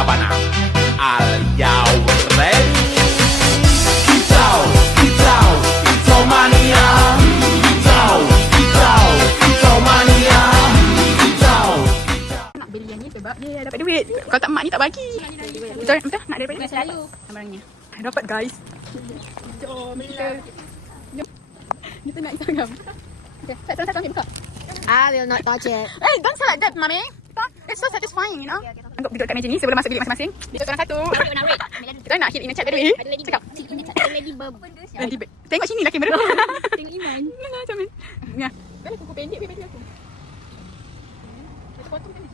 Havana. Are y'all ready? Kicau, kicau, kicau mania. Kicau, kicau, kicau mania. Kicau. Nak beli yang ni sebab dia dapat duit. Kalau tak mak ni tak bagi. Betul? Betul? Nak daripada duit Selalu. barangnya. Dapat guys. Jom kita. Jom. Kita nak Instagram. Okay, satu ambil buka. I will not touch it. Eh, don't say like that, Mami. It's so satisfying, you know. Anggap duduk kat meja ni sebelum masuk bilik masing-masing. Kita seorang satu. Kita nak hit in a chat tadi. Ada lagi Cakap. Ada lagi bab. Nanti tengok sini lah kamera. Tengok Iman. Mana macam ni? Ya. Kan kuku pendek bagi aku. Kita potong kan?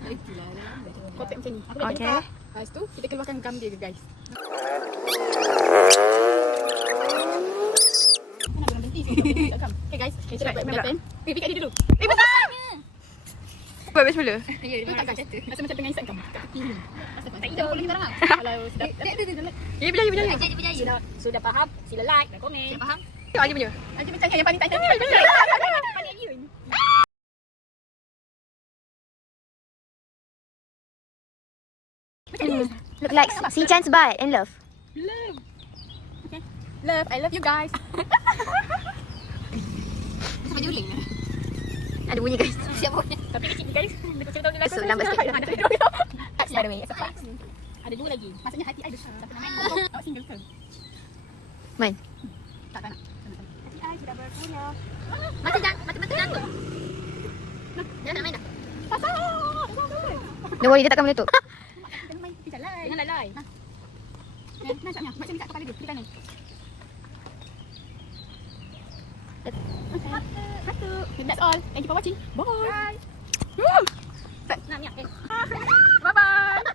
Kotak macam ni. Okay. Lepas tu kita keluarkan gam dia guys. Mana belum berhenti sini. Okay guys, kita dapat pen. Pipi kat dia dulu. Eh besarnya. Buat best mula. Ya, dia tak kata. Rasa macam tengah isap gam. Kat tepi ni. Tak hidau boleh kita orang. Kalau sudah. Ya berjaya berjaya. Berjaya. Sudah faham? Sila like dan komen. Sudah faham? Tengok Aji punya. Aji macam yang paling tak cantik. Pandai Yun. Look like Si Chan's butt and love. Love. Okay. Love, I love you guys. Sampai juling lah. Ada bunyi guys. Siapa punya? Tapi kecil guys. Dekat cerita dia So, number sikit. By the way, it's a fact. Ada dua lagi. Maksudnya hati I besar. Tak pernah main. Awak single ke? Man. Tak nak. Hati I sudah berpulau. Mata jantung. Jangan nak main dah. Pasal. Don't worry, dia takkan meletup. Jangan main. Kita jalan. Jangan lalai. Nah, saknya. Macam ni kat kepala dia. Kiri kanan. Satu. That's all. Thank you for watching. Bye. Nak minyak. Bye-bye.